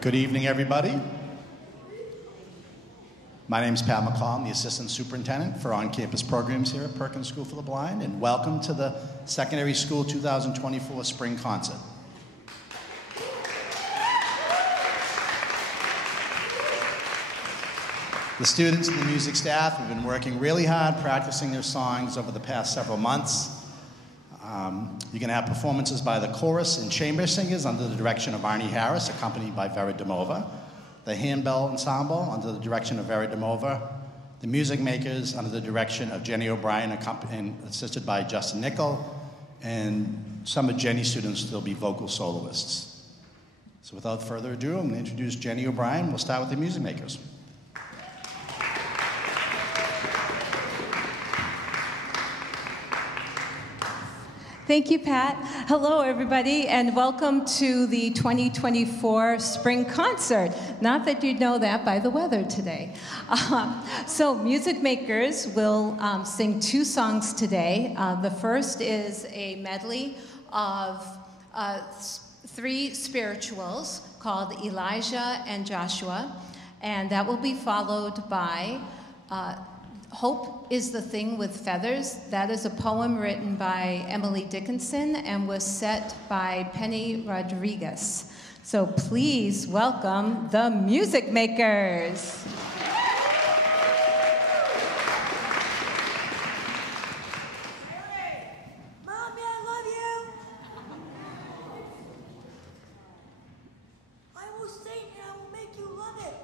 Good evening, everybody. My name is Pat McCall. I'm the Assistant Superintendent for on-campus programs here at Perkins School for the Blind, and welcome to the Secondary School 2024 Spring Concert. The students and the music staff have been working really hard practicing their songs over the past several months. You're going to have performances by the chorus and chamber singers under the direction of Arnie Harris, accompanied by Vera Demova, the Handbell Ensemble under the direction of Vera Demova, the music makers under the direction of Jenny O'Brien, and assisted by Justin Nickel, and some of Jenny's students will be vocal soloists. So without further ado, I'm going to introduce Jenny O'Brien. We'll start with the music makers. Thank you, Pat. Hello, everybody, and welcome to the 2024 Spring Concert. Not that you'd know that by the weather today. So music makers will sing two songs today. The first is a medley of three spirituals called Elijah and Joshua, and that will be followed by Hope is the Thing with Feathers. That is a poem written by Emily Dickinson and was set by Penny Rodriguez. So please welcome the music makers. Mommy, I love you. I will sing and I will make you love it.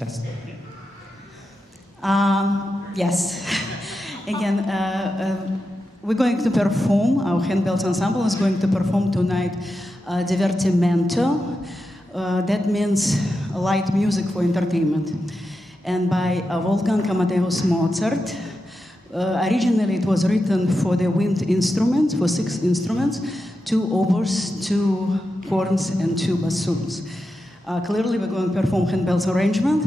Test. Yes. Again, we're going to perform, our Handbells ensemble is going to perform tonight Divertimento. That means light music for entertainment. And by Wolfgang Amadeus Mozart. Originally it was written for the wind instruments, for 6 instruments, 2 oboes, 2 horns, and 2 bassoons. Clearly we're going to perform Handbells arrangement.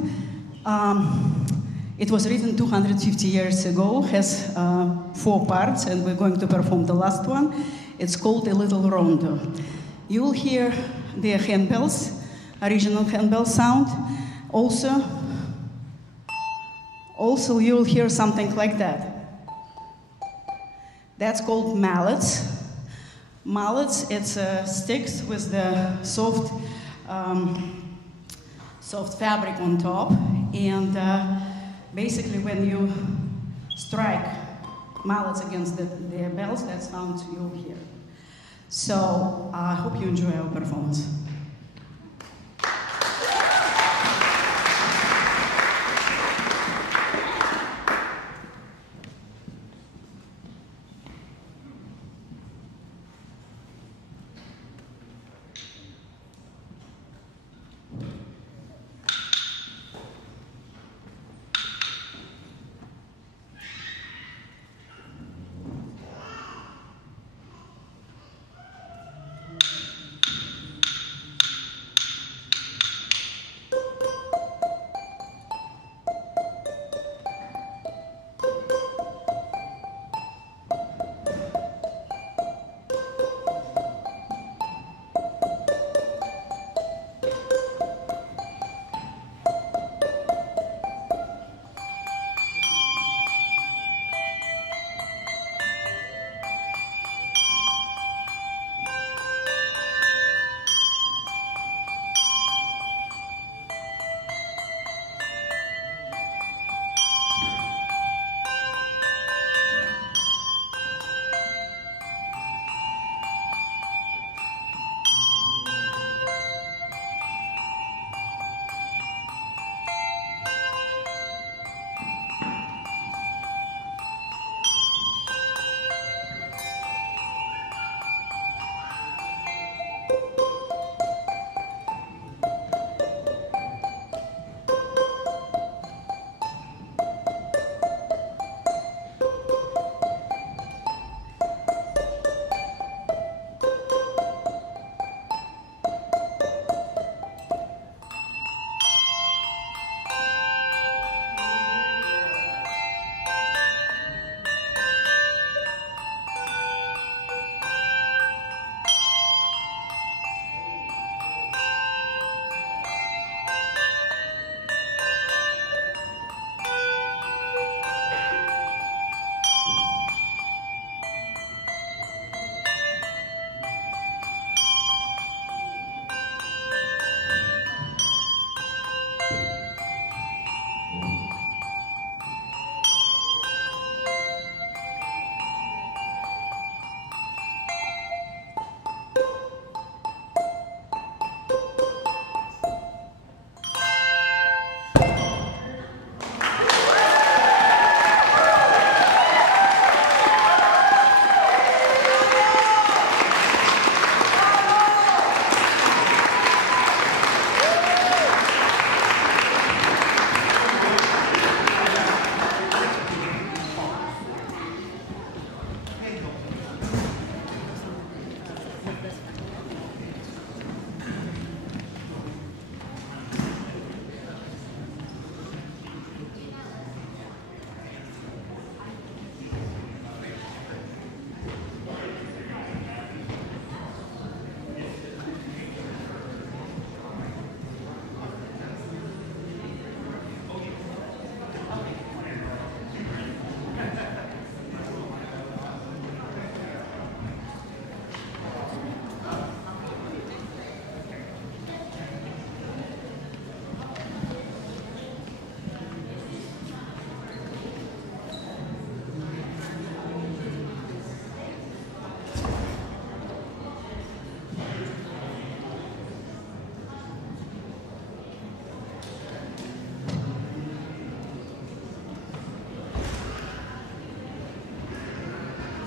It was written 250 years ago, has 4 parts, and we're going to perform the last one. It's called A Little Rondo. You will hear the handbells, original handbell sound. Also you will hear something like that. That's called mallets. Mallets, it's sticks with the soft fabric on top, and basically when you strike mallets against the bells, that sound you'll hear. So I hope you enjoy our performance.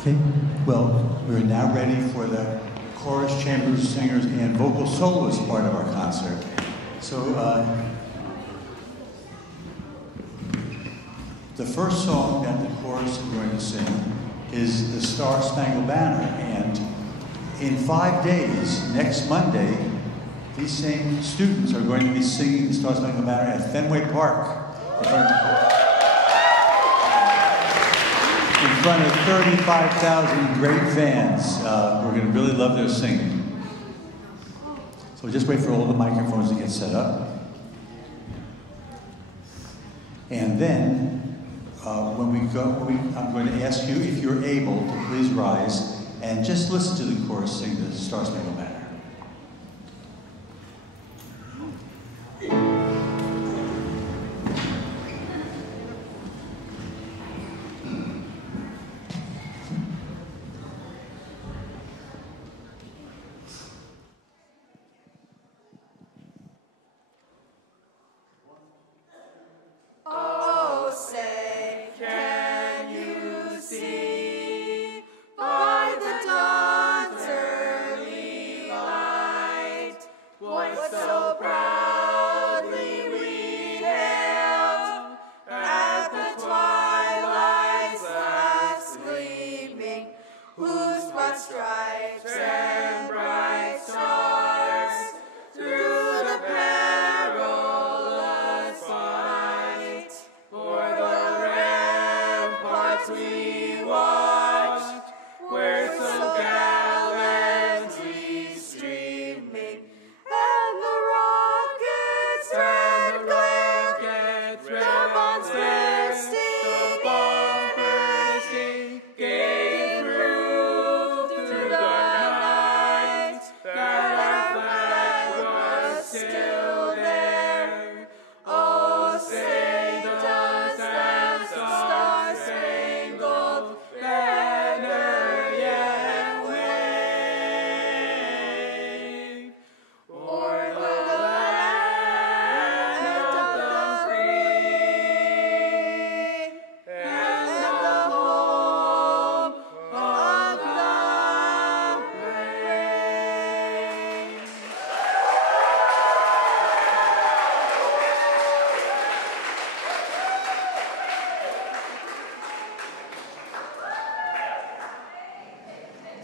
Okay, well, we're now ready for the chorus, chambers, singers, and vocal soloist part of our concert. So, the first song that the chorus is going to sing is the Star Spangled Banner, and in 5 days, next Monday, these same students are going to be singing the Star Spangled Banner at Fenway Park in front of 35,000 great fans. We're going to really love their singing. So just wait for all the microphones to get set up. And then, I'm going to ask you if you're able to please rise and just listen to the chorus sing the Star Spangled Banner.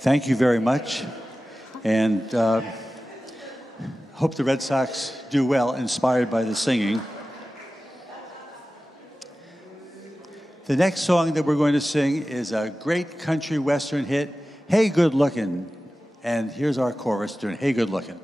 Thank you very much, and hope the Red Sox do well, inspired by the singing. The next song that we're going to sing is a great country western hit, Hey Good Lookin', and here's our chorus doing Hey Good Lookin'.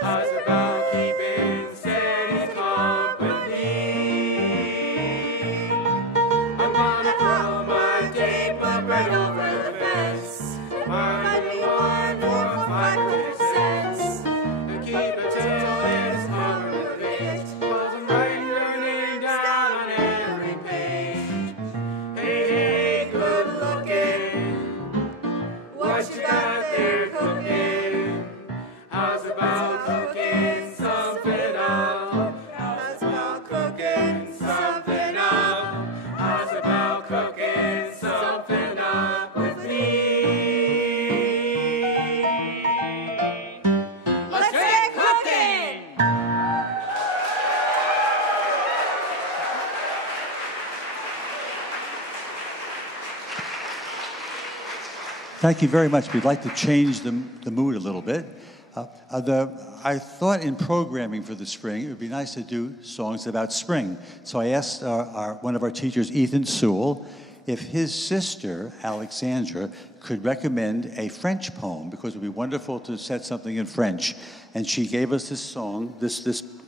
How's about keeping steady company? right over the fence. Find me one for 500 cents. And keep it till it's covered with it. 'Cause I'm writing your name down on every page. Hey, hey, good looking. What you got there cooking? How's about cooking something up? How's about cooking something up? How's about cooking something up with me? Let's get cooking! Thank you very much. We'd like to change the mood a little bit. I thought in programming for the spring, it would be nice to do songs about spring. So I asked one of our teachers, Ethan Sewell, if his sister, Alexandra, could recommend a French poem, because it would be wonderful to set something in French. And she gave us this song,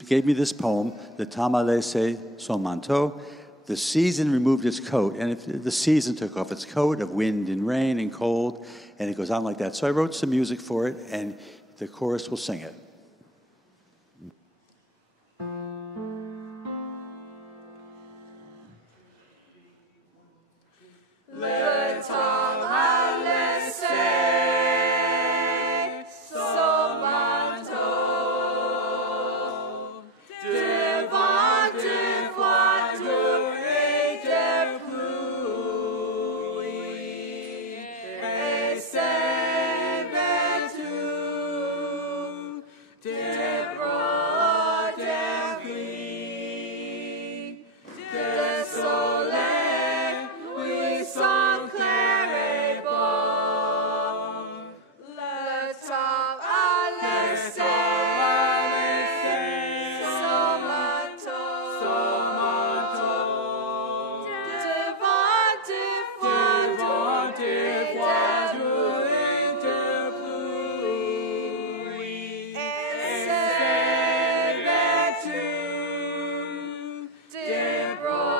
gave me this poem, Le temps a laissé son manteau. The season removed its coat, and the season took off its coat of wind and rain and cold, and it goes on like that. So I wrote some music for it, and the chorus will sing it. Le temps a laissé son manteau devant des voitures et des pluies, et s'est vêtu des broderies, de soleil luisant clair et beau. Le temps a laissé son manteau devant des voitures et de pluie, et s'est vêtu des broderies,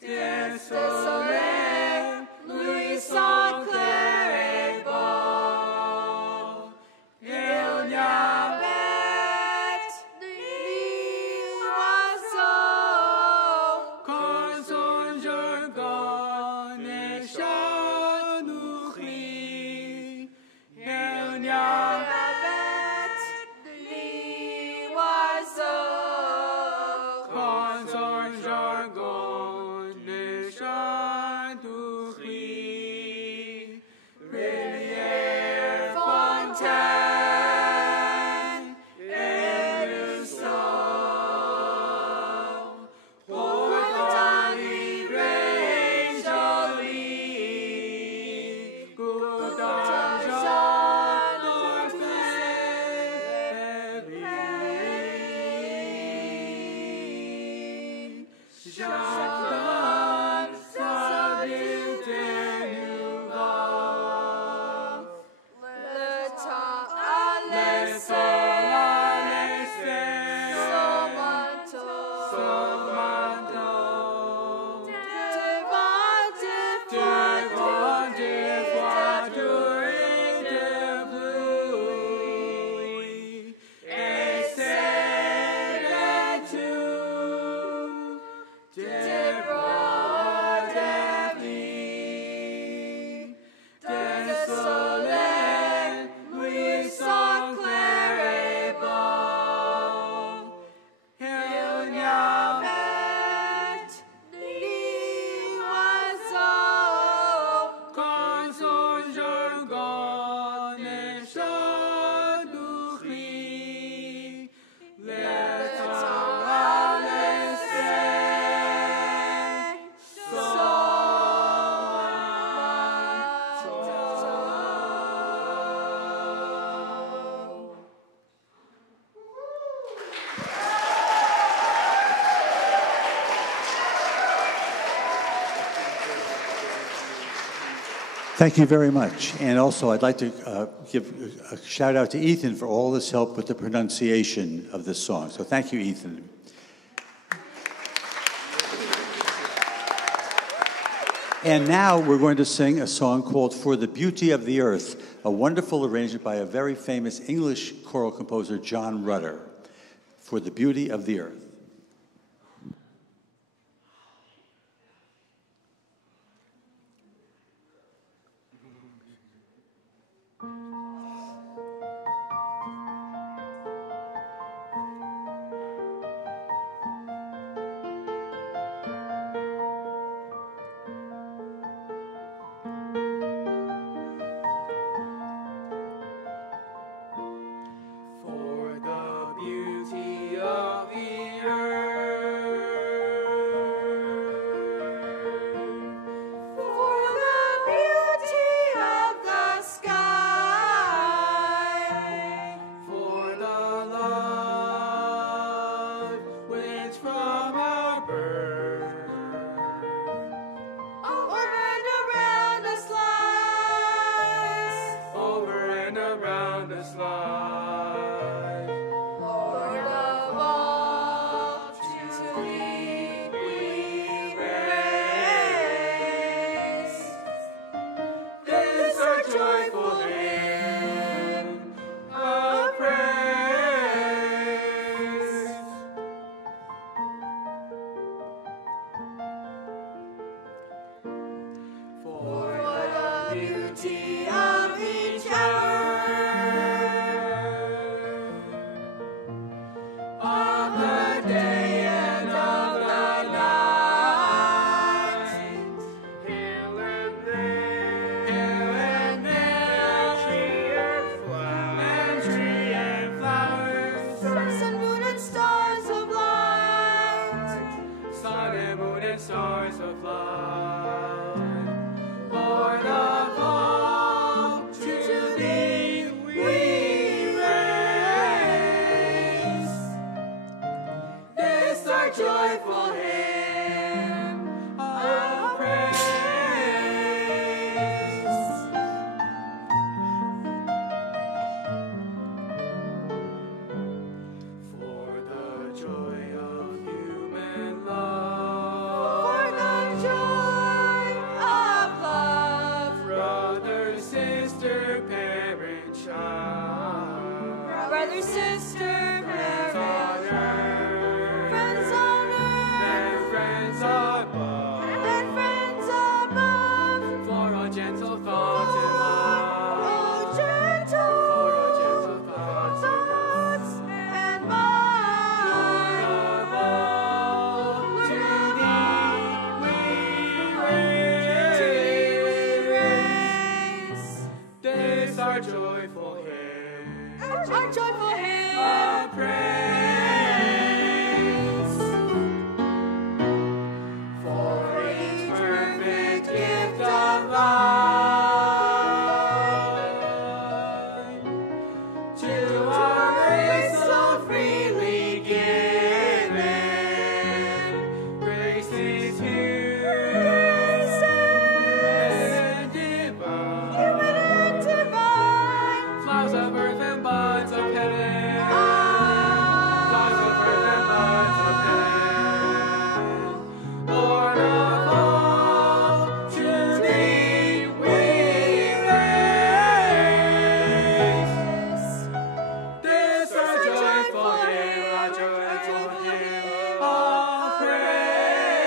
des soleils luisant clair et beau. Il n'y avait ni oiseau quand son jargon et chat nourri. Il n'y avait ni oiseau quand son jargon et chat nourri. Rivière, fontaine et ruisseau, pourtant livré joli, goutte d'argent orfèvre. J'adore sa beauté nouvelle. Le temps a laissé son manteau devant des voitures et de pluie, et s'est vêtu des broderies, des soleils luisant clair et beau. Il n'y avait ni oiseau quand son jargon et chat nourri. Le temps a laissé son manteau. Thank you very much. And also, I'd like to give a shout out to Ethan for all his help with the pronunciation of this song. So thank you, Ethan. And now we're going to sing a song called For the Beauty of the Earth, a wonderful arrangement by a very famous English choral composer, John Rutter. For the Beauty of the Earth. For the beauty of the earth, For the beauty of the sky, for the love which from our birth over and around us lies, over and around us lies. Lord of all to thee we raise. This our joyful hymn of praise. For the beauty of each hour, of the day and of the night, here and there, tree and flowers, sun, moon, and stars of light. sun and moon and stars of light. Lord of all, to thee we raise this our joyful hymn of praise. For the joy of human love, For the joy of love, brother, sister, parent, child, brother, sister, friends on parent, earth, friends on and earth, friends above, and friends above. for all gentle thoughts and Oh, love, gentle for all gentle thoughts and love. thoughts and love. Of all, to thee we raise this our joyful hymn Our joyful hymn. of praise. For each perfect gift of life, to our race so freely given, grace is Grace and divine. and divine. Flowers of earth and buds of heaven. Flowers of earth and buds of heaven. Lord of all, to thee we raise this our joyful hymn, our joyful hymn of praise.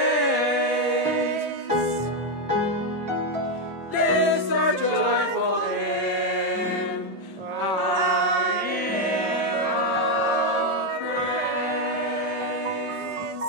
This our joyful hymn, our hymn of praise.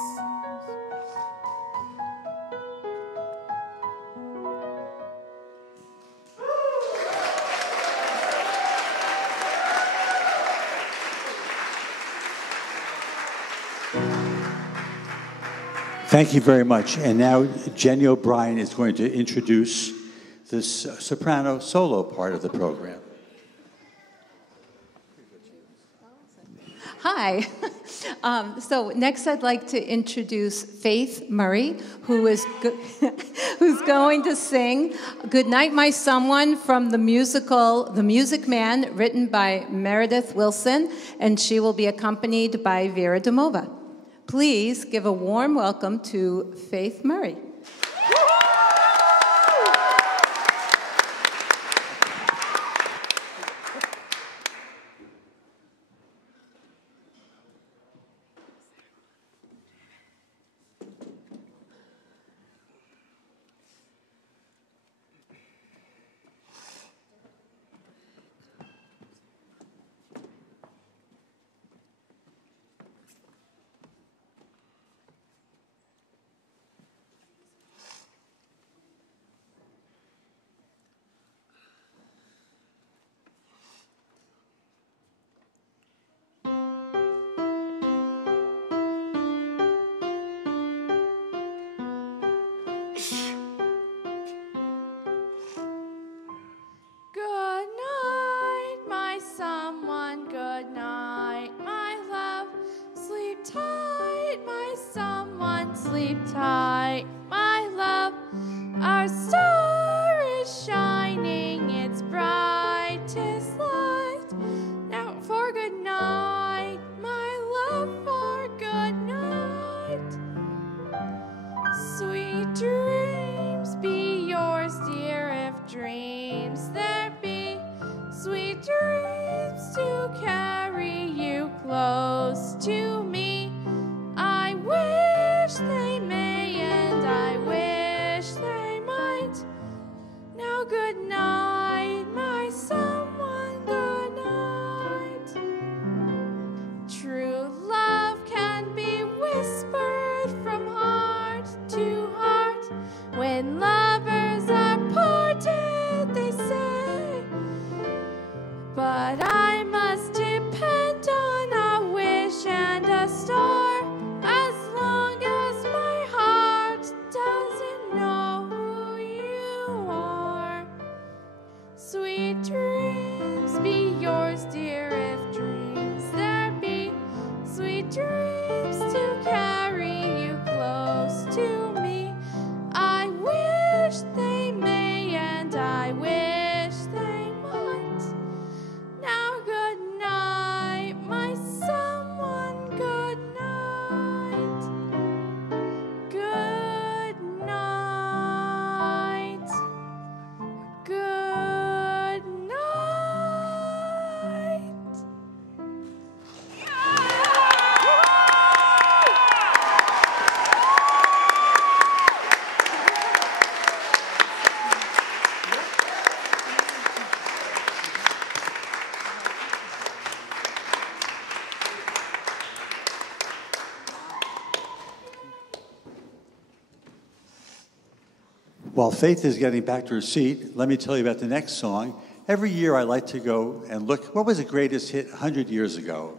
Thank you very much. And now Jenny O'Brien is going to introduce this soprano solo part of the program. Hi. So next I'd like to introduce Faith Murray, who is who's going to sing Good Night, My Someone from the musical The Music Man, written by Meredith Wilson, and she will be accompanied by Vera Domova. Please give a warm welcome to Faith Murray. sleep tight, my love. Our star is shining its brightest light. Now for good night, my love, for good night. Sweet dreams be yours, dear, if dreams there be. Sweet dreams to carry you close to me. I wish they may, and I wish they might. Now good night, my someone, good night. True love can be whispered from heart to heart. When lovers are parted, they say. But I must depend on a wish and a star, as long as my heart doesn't know who you are. Sweet dreams be yours, dear, if dreams there be. Sweet dreams to carry you close to me. I wish they may, and I wish they might. Now good night, my someone, good night. Good night. Good night. While Faith is getting back to her seat, let me tell you about the next song. Every year I like to go and look, what was the greatest hit 100 years ago?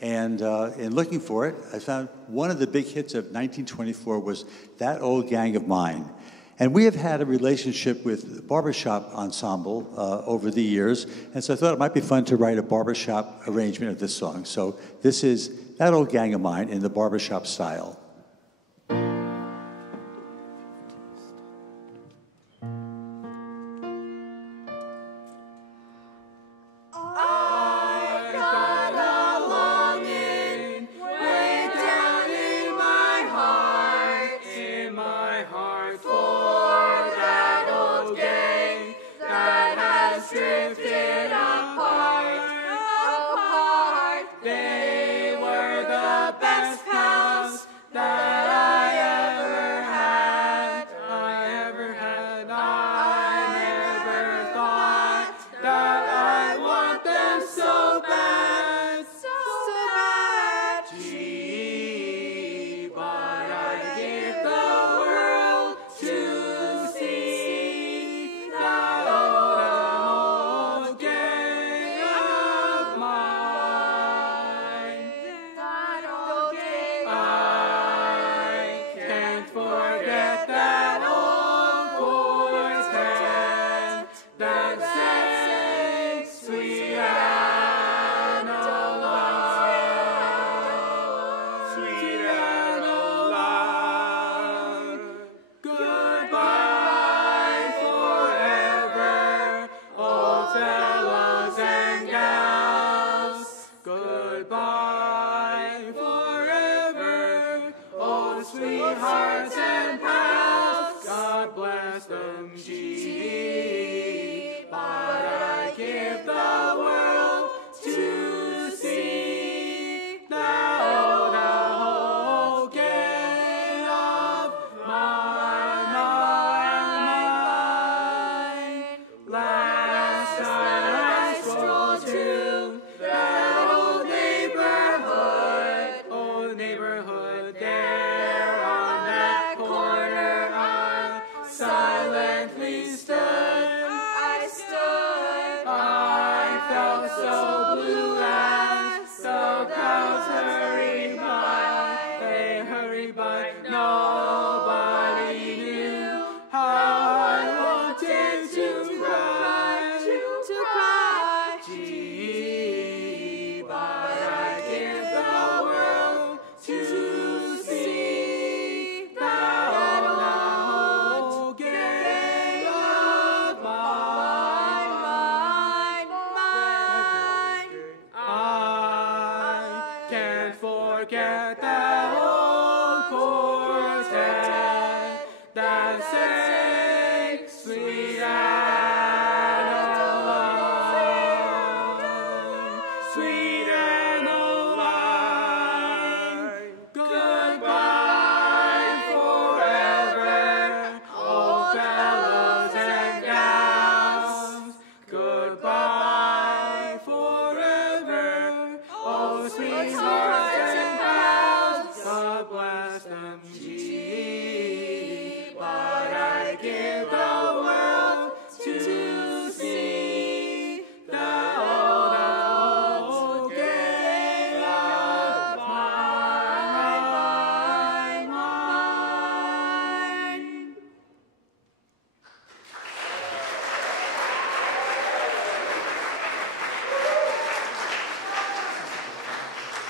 And in looking for it, I found one of the big hits of 1924 was That Old Gang of Mine. And we have had a relationship with the Barbershop Ensemble over the years, and so I thought it might be fun to write a barbershop arrangement of this song. So this is That Old Gang of Mine in the barbershop style. I've got a longing way down in my heart for that old gang that has drifted apart. They were the best pals that I ever had. I never thought that I want them so bad, Gee, but I give the world to see that old gang of mine. That old gang. I can't forget that old quartet that sang Sweet Anola, Sweet Anola. Goodbye forever, old fellows and gals. Goodbye forever, old sweethearts and pals. God bless them, gee, but I give the world to see that old gang of mine. Last night I strolled to that old neighborhood there on that corner. I silently stood. I felt so blue as the crowds hurried by. They hurried by. Nobody knew how I wanted to cry. Gee, but I give the world to see forget that old quartet that sang sweet and alive, sweet and alive. Goodbye forever, old fellows and gals. Goodbye forever, oh sweethearts and pals. God bless them, gee, but I give the world to see the old gang of mine.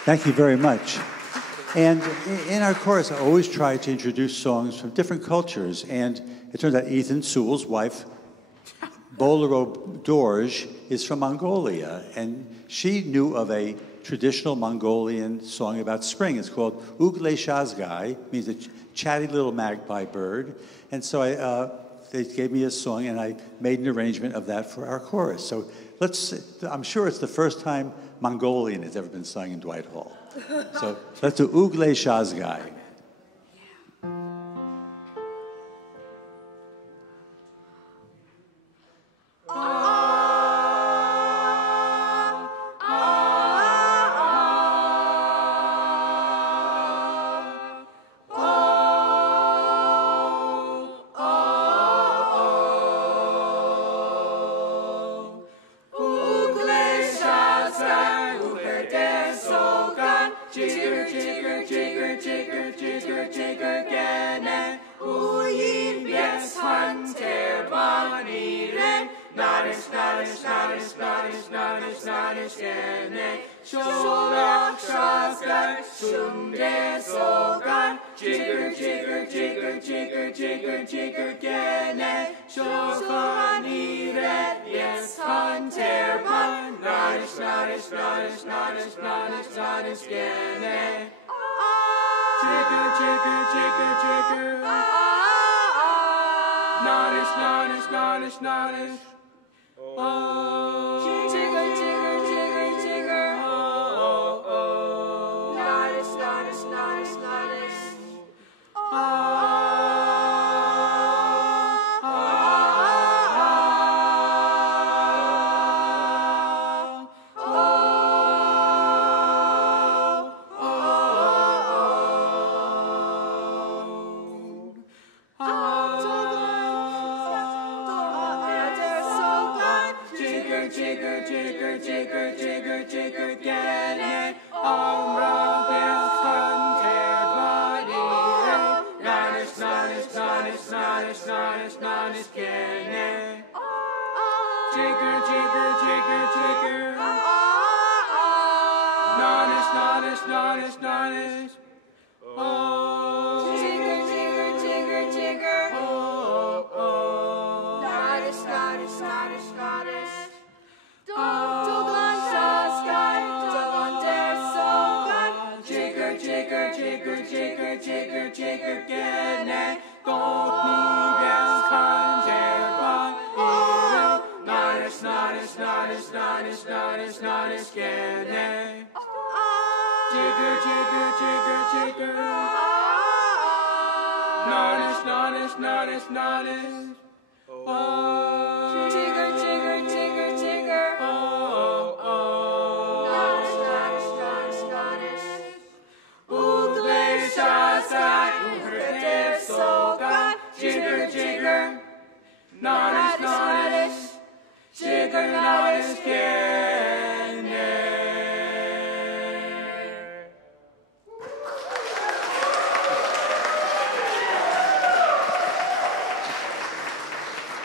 Thank you very much. And in our chorus, I always try to introduce songs from different cultures. And it turns out Ethan Sewell's wife, Bolero Dorj, is from Mongolia. And she knew of a traditional Mongolian song about spring. It's called Ugle Shazgai, means a chatty little magpie bird. And so they gave me a song, and I made an arrangement of that for our chorus. So I'm sure it's the first time Mongolian has ever been sung in Dwight Hall. So let's do Ugle Shazgai.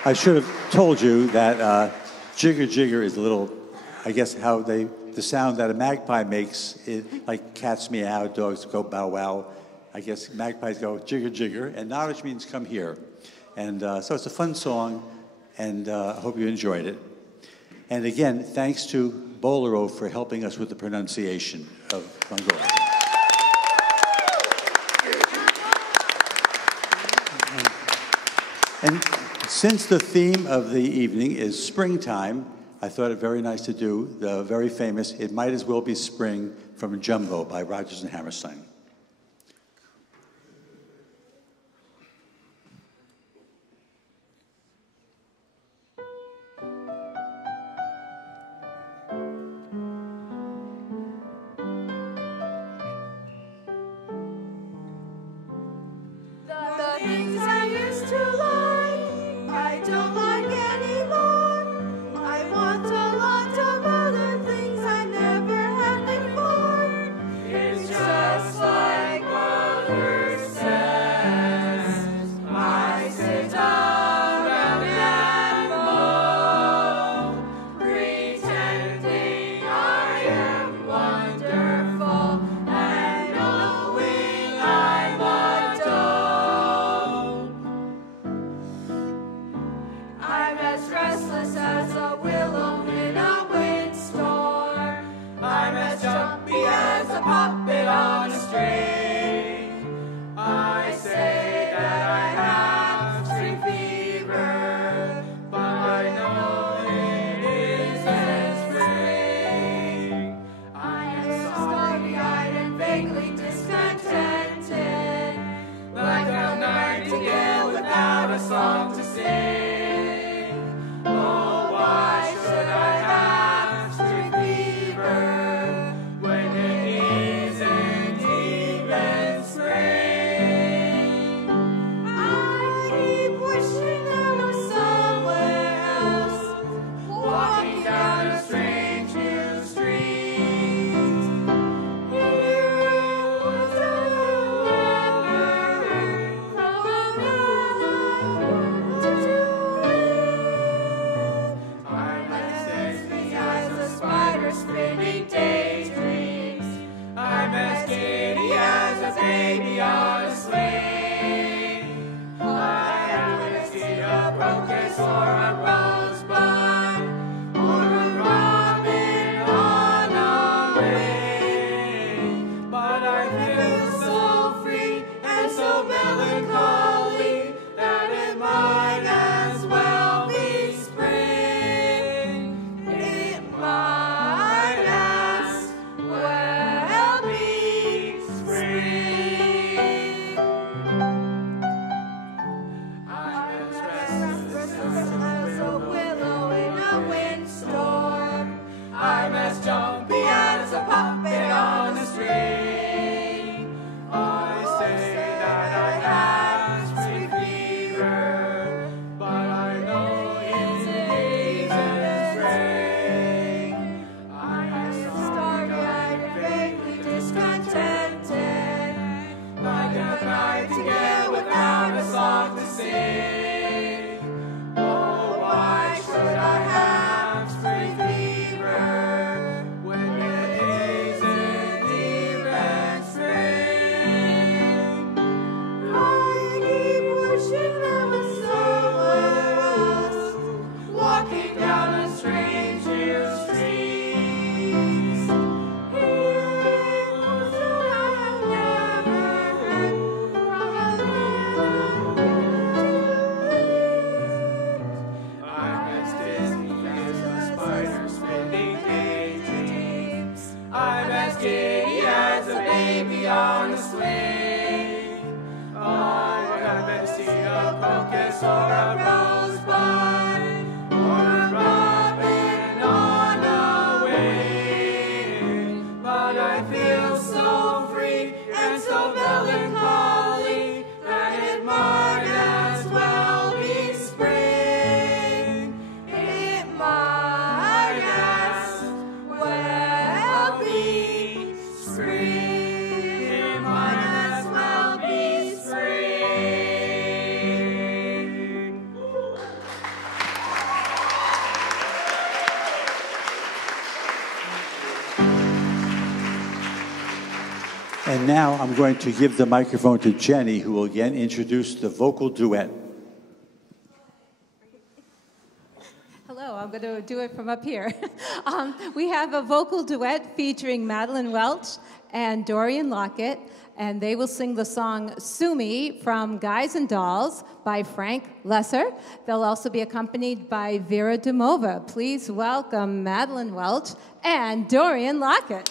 I should have told you that jigger jigger is a little, I guess how the sound that a magpie makes, like cats meow, dogs go bow wow. I guess magpies go jigger jigger, and Narish means come here. And so it's a fun song, and I hope you enjoyed it. And again, thanks to Bolero for helping us with the pronunciation of Mongolian. And since the theme of the evening is springtime, I thought it very nice to do the very famous It Might As Well Be Spring from Jumbo by Rodgers and Hammerstein. The things I used to like, I don't like anymore. I want a lot of other things I never had before. It's just like Mother says. I sit around and moan, pretending I am wonderful and knowing I'm a dope. I'm as restless as a willow in a windstorm. I'm as jumpy as a puppet on a string. I say that I have spring fever, but I know it isn't spring. I am starry-eyed and vaguely discontented, like a nightingale without a song to sing. Oh, why should I have spring fever when it isn't even spring? I keep wishing I was somewhere else, walking down a strange new street. I'm as sexy as a spider spinning daydreams. I'm as giddy as a baby on a swing. I haven't seen a crocus or a rosebud or a robin on a wing, but I feel so free and so melancholy that it might as well be spring. It might as well be spring. I'm as restless as a willow in a windstorm. I'm as jumpy as a puppet on a string. I say that I have spring fever, but I know it isn't spring. I am starry-eyed and vaguely discontented, like a nightingale without a song to sing. Oh, why should I have spring fever when it isn't even spring? I keep wishing I was somewhere else, walking down a strange new street. I'm as dizzy as a spider spinning daydreams. I'm as giddy as a baby on a swing. Oh, I'm as see a crocus or a rosebud or a robin on a wing, but I feel so free and so melancholy that it might as well be spring. It might as well be spring. It might as well be spring. And now I'm going to give the microphone to Jenny, who will again introduce the vocal duet. Hello, I'm going to do it from up here. We have a vocal duet featuring Madeline Welch and Dorian Lockett, and they will sing the song Sue Me from Guys and Dolls by Frank Lesser. They'll also be accompanied by Vera Dumova. Please welcome Madeline Welch and Dorian Lockett.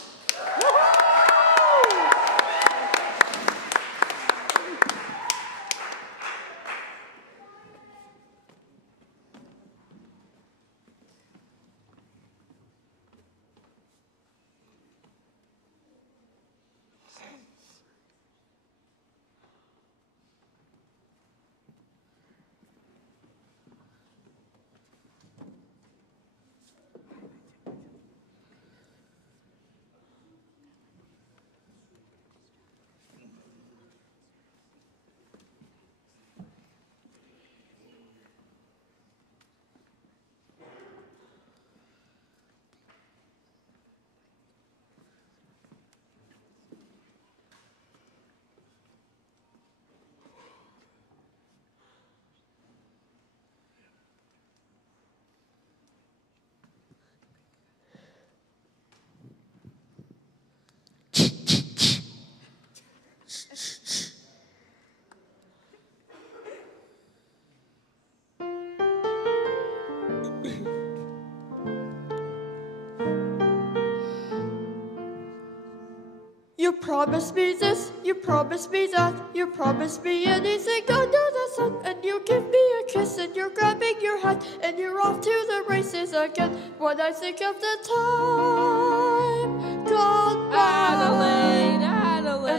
You promised me this, you promised me that, you promised me anything under the sun, and you give me a kiss, and you're grabbing your hat, and you're off to the races again. When I think of the time gone by, Adelaide.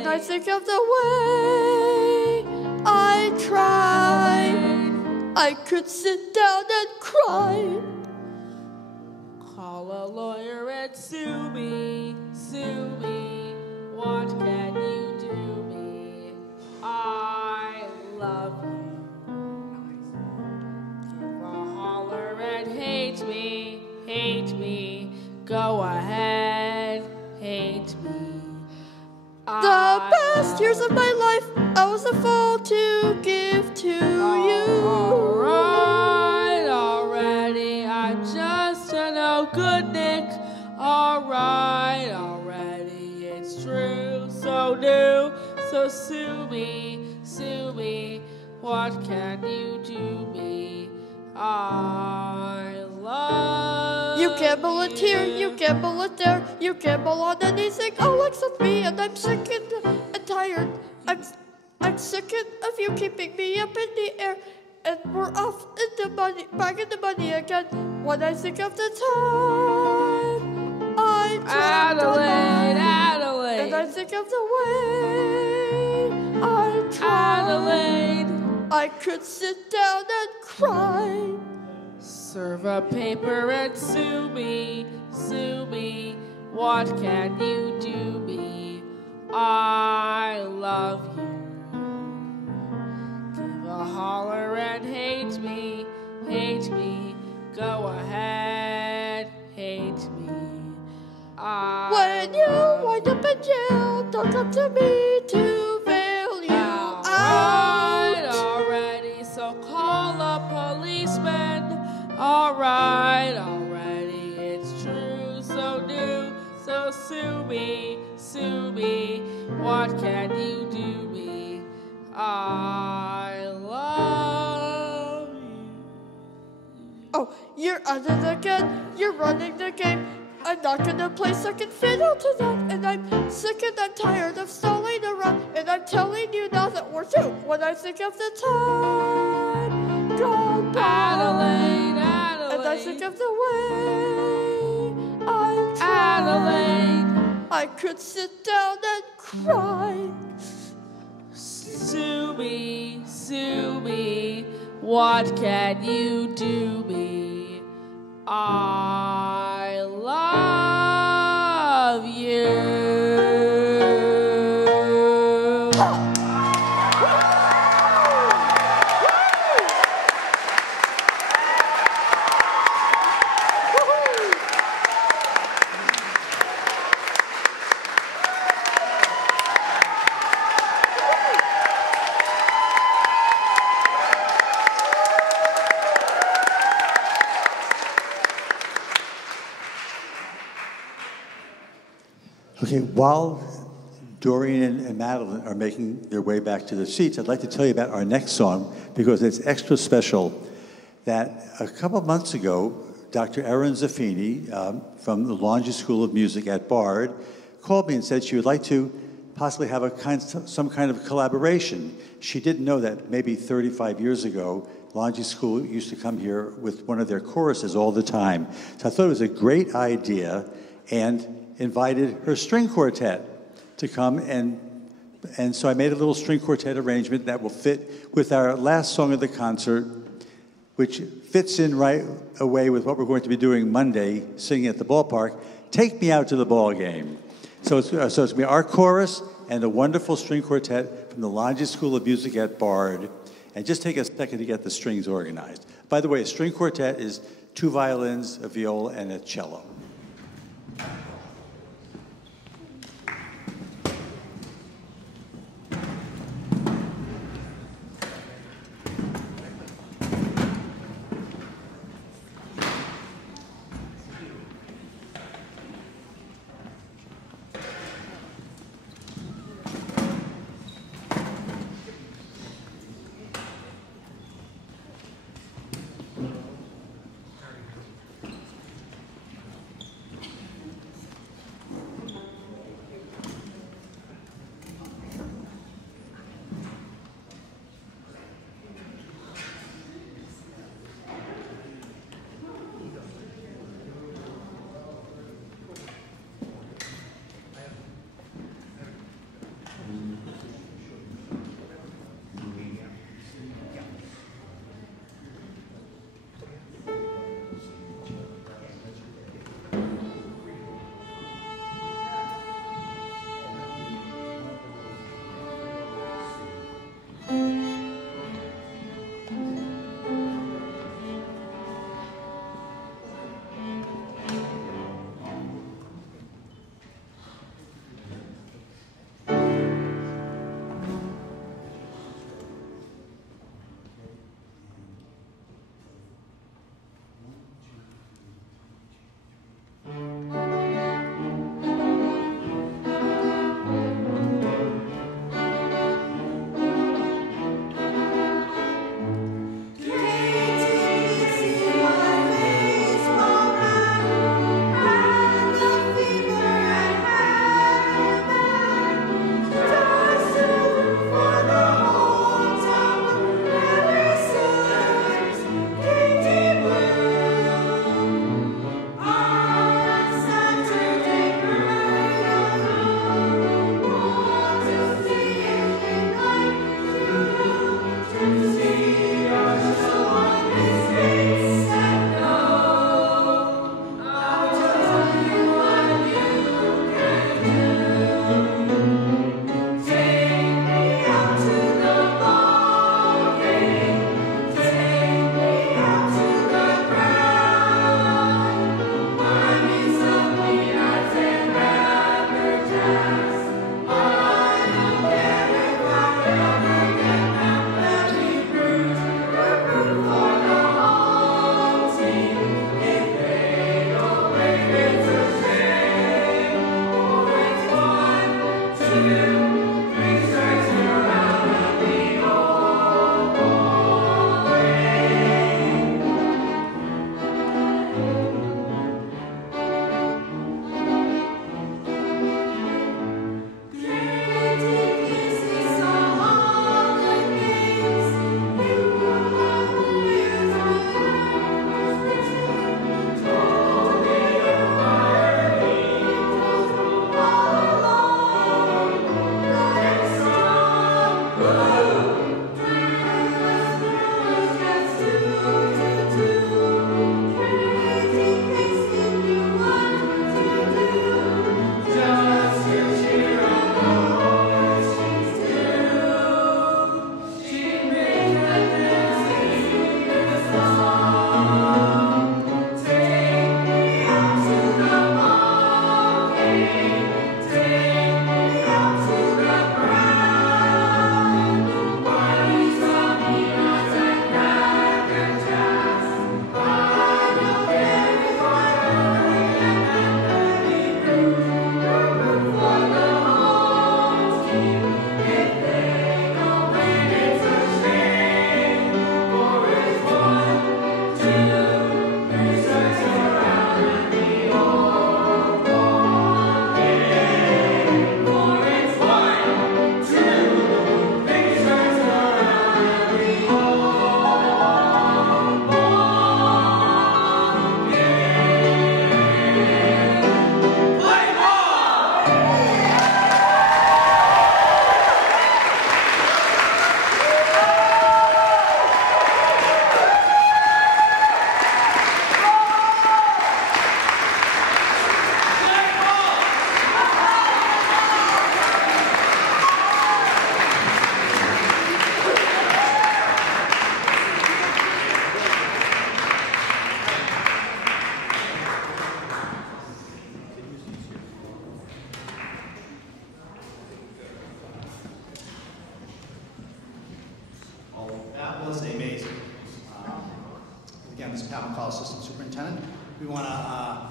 and I think of the way I tried, I could sit down and cry. Call a lawyer and sue me, sue me. What can you do me? I love you. Give a holler and hate me, go ahead, hate me. The best years of my life, I was a fool to give to you. Alright, already, I'm just a no good Nick. Alright, already, it's true, so new. So sue me, what can you do me? I love You gamble it here, you gamble it there, you gamble on anything all except me, and I'm sick and tired. I'm sick of you keeping me up in the air, and we're off in the money, back in the money again. When I think of the time I trapped on mine, Adelaide, and I think of the way I tried, Adelaide. I could sit down and cry. Serve a paper and sue me, what can you do me? I love you. Give a holler and hate me, go ahead, hate me. When you wind up in jail, don't come to me to bail you Alright, out. already, so call a policeman. Alright, already, it's true, so new. So sue me, what can you do me? I love you. Oh, you're under the gun, you're running the game. I'm not gonna play second fiddle to that, and I'm sick and I'm tired of stalling around, and I'm telling you now that we're through. When I think of the time gone by, Adelaide, and I think of the way I tried, Adelaide. I could sit down and cry. Sue me, what can you do me? I love you. Okay, while Dorian and Madeline are making their way back to their seats, I'd like to tell you about our next song because it's extra special. That a couple of months ago, Dr. Erin Zaffini from the Longy School of Music at Bard called me and said she would like to possibly have some kind of collaboration. She didn't know that maybe 35 years ago, Longy School used to come here with one of their choruses all the time. So I thought it was a great idea and invited her string quartet to come, and so I made a little string quartet arrangement that will fit with our last song of the concert, which fits in right away with what we're going to be doing Monday, singing at the ballpark, Take Me Out to the Ball Game. So it's going to be our chorus and a wonderful string quartet from the Longy School of Music at Bard. And just take a second to get the strings organized. By the way, a string quartet is 2 violins, a viola, and a cello. again, this is Pat McCall, Assistant Superintendent. We want to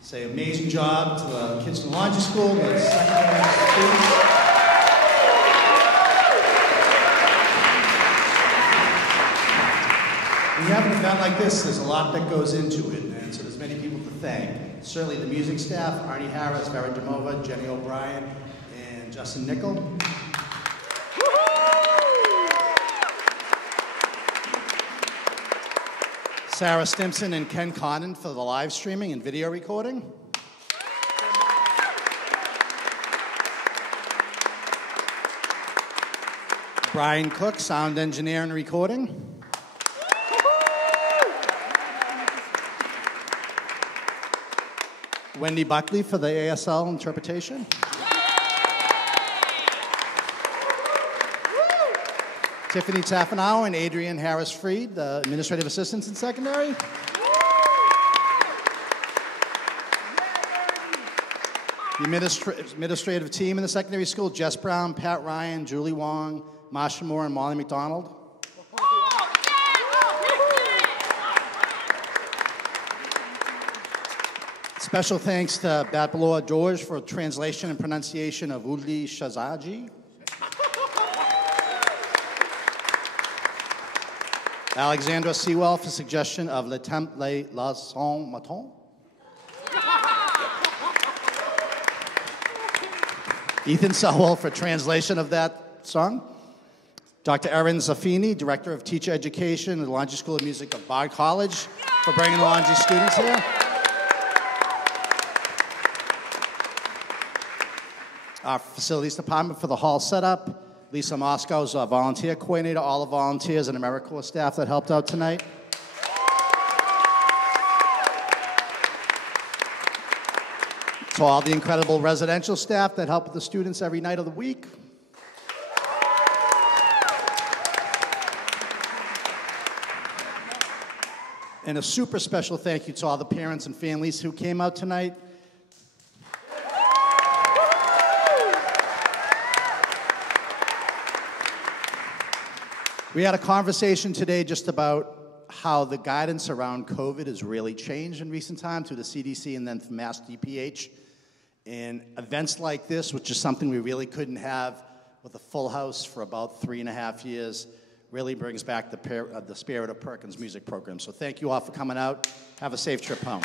say amazing job to the kids from the laundry school, the secondary students. When you have an event like this, there's a lot that goes into it, and so there's many people to thank. Certainly the music staff, Arnie Harris, Vera Demova, Jenny O'Brien, and Justin Nickel. Sarah Stimson and Ken Condon for the live streaming and video recording. Brian Cook, sound engineer and recording. Wendy Buckley for the ASL interpretation. Tiffany Taffanau and Adrian Harris-Freed, the administrative assistants in secondary. The administrative team in the secondary school, Jess Brown, Pat Ryan, Julie Wong, Marsha Moore, and Molly McDonald. Special thanks to Batbaloa George for translation and pronunciation of Udli Shazaji. Alexandra Sewell for suggestion of Le Temps la Son Maton. Ethan Sowell for translation of that song. Dr. Erin Zaffini, Director of Teacher Education at the Laundry School of Music of Bard College, for bringing the laundry students here. Our facilities department for the hall setup. Lisa Moscow is our volunteer coordinator, all the volunteers and AmeriCorps staff that helped out tonight. To all the incredible residential staff that help with the students every night of the week. And a super special thank you to all the parents and families who came out tonight. We had a conversation today just about how the guidance around COVID has really changed in recent times through the CDC and then from Mass DPH. And events like this, which is something we really couldn't have with a full house for about 3.5 years, really brings back the spirit of Perkins music program. So thank you all for coming out. Have a safe trip home.